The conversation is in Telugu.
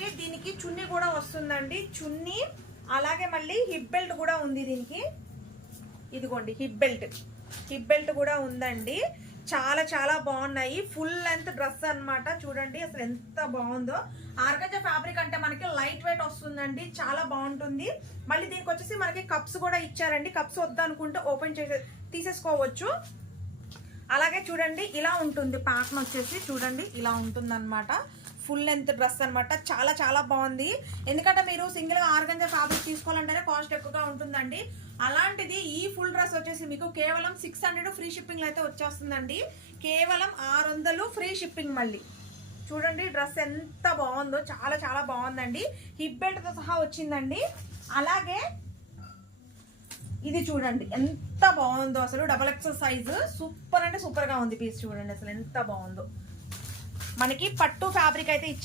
అలాగే దీనికి చున్నీ కూడా వస్తుందండి, చున్నీ అలాగే మళ్ళీ హిప్ బెల్ట్ కూడా ఉంది దీనికి. ఇదిగోండి హిప్ బెల్ట్ కూడా ఉందండి. చాలా చాలా బాగున్నాయి. ఫుల్ లెంత్ డ్రెస్ అన్నమాట. చూడండి అసలు ఎంత బాగుందో. ఆర్గంజా ఫ్యాబ్రిక్ అంటే మనకి లైట్ వెయిట్ వస్తుందండి, చాలా బాగుంటుంది. మళ్ళీ దీనికి వచ్చేసి మనకి కప్స్ కూడా ఇచ్చారండి. కప్స్ వద్దనుకుంటే ఓపెన్ చేసే తీసేసుకోవచ్చు. అలాగే చూడండి ఇలా ఉంటుంది ప్యాటర్న్ వచ్చేసి. చూడండి ఇలా ఉంటుంది అనమాట. ఫుల్ లెంత్ డ్రెస్ అనమాట. చాలా చాలా బాగుంది. ఎందుకంటే మీరు సింగిల్ గా ఆర్గంజా ఫ్యాబ్రిక్ తీసుకోవాలంటేనే కాస్ట్ ఎక్కువగా ఉంటుందండి. అలాంటిది ఈ ఫుల్ డ్రెస్ వచ్చేసి మీకు కేవలం 600 ఫ్రీ షిప్పింగ్ అయితే వచ్చేస్తుందండి. కేవలం 600 ఫ్రీ షిప్పింగ్. మళ్ళీ చూడండి డ్రెస్ ఎంత బాగుందో, చాలా చాలా బాగుందండి. హిప్ బెల్ట్ తో సహా వచ్చిందండి. అలాగే ఇది చూడండి ఎంత బాగుందో అసలు. డబల్ ఎక్సెల్ సైజు సూపర్ అంటే సూపర్ గా ఉంది పీస్. చూడండి అసలు ఎంత బాగుందో. మనకి పట్టు ఫ్యాబ్రిక్ అయితే ఇచ్చారు.